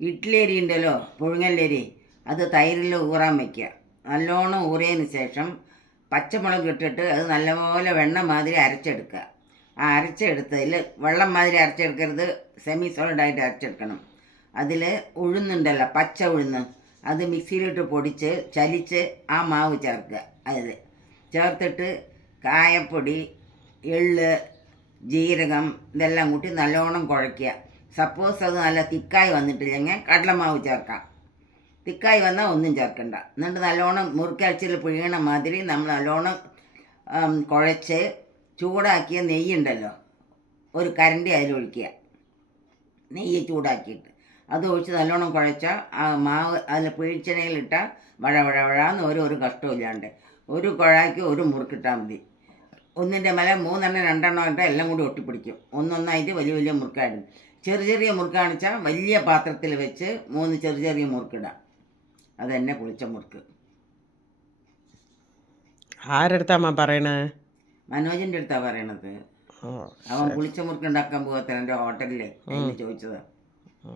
ഇഡ്ഡലി അരി ഉണ്ടല്ലോ, പുഴുങ്ങല്ലരി, അത് തൈരിൽ ഊറാൻ വയ്ക്കുക. നല്ലോണം ഊറിയതിന് ശേഷം പച്ചമുളക് ഇട്ടിട്ട് അത് നല്ലപോലെ വെണ്ണ മാതിരി അരച്ചെടുക്കുക. ആ അരച്ചെടുത്തതിൽ വെള്ളം മാതിരി അരച്ചെടുക്കരുത്, സെമി സോളിഡായിട്ട് അരച്ചെടുക്കണം. അതിൽ ഉഴുന്നുണ്ടല്ലോ, പച്ച ഉഴുന്ന്, അത് മിക്സിയിലിട്ട് പൊടിച്ച് ചലിച്ച് ആ മാവ് ചേർക്കുക. അതിൽ ചേർത്തിട്ട് കായപ്പൊടി, എള്ള്, ജീരകം ഇതെല്ലാം കൂട്ടി നല്ലോണം കുഴയ്ക്കുക. സപ്പോസ് അത് നല്ല തിക്കായി വന്നിട്ടില്ലെങ്കിൽ കടലമാവ് ചേർക്കാം. തിക്കായി വന്നാൽ ഒന്നും ചേർക്കണ്ട. എന്നിട്ട് നല്ലോണം മുറുക്കരച്ചിൽ പിഴിയണ മാതിരി നമ്മൾ നല്ലോണം കുഴച്ച് ചൂടാക്കിയ നെയ്യുണ്ടല്ലോ, ഒരു കരണ്ടി അതിലൊഴിക്കുക. നെയ്യ് ചൂടാക്കിയിട്ട് അത് ഒഴിച്ച് നല്ലോണം കുഴച്ചാൽ ആ മാവ് അതിൽ പിഴിച്ചണയിലിട്ടാൽ വഴന്ന് ഒരു കഷ്ടവും ഇല്ലാണ്ട് ഒരു കുഴായ്ക്ക് ഒരു മുറുക്കിട്ടാൽ മതി. ഒന്നിൻ്റെ മേലെ 3 2 ഇട്ടാൽ എല്ലാം കൂടി ഒട്ടിപ്പിടിക്കും. ഒന്നൊന്നായിട്ട് വലിയ വലിയ മുറുക്കായിട്ട്. ചെറിയ മുറുക്കാണിച്ചാൽ വലിയ പാത്രത്തിൽ വെച്ച് 3 ചെറിയ മുറുക്കിടാം. അത് തന്നെ പുളിച്ച മുറുക്ക്. ആരടുത്താ അമ്മ പറയണേ? മനോജിൻ്റെ അടുത്താണ് പറയണത്. ഓ അവൻ പുളിച്ച മുറുക്ക് ഉണ്ടാക്കാൻ പോകത്തില്ല എൻ്റെ ഹോട്ടലിൽ. അതിന് ചോദിച്ചതാണ്. ഓ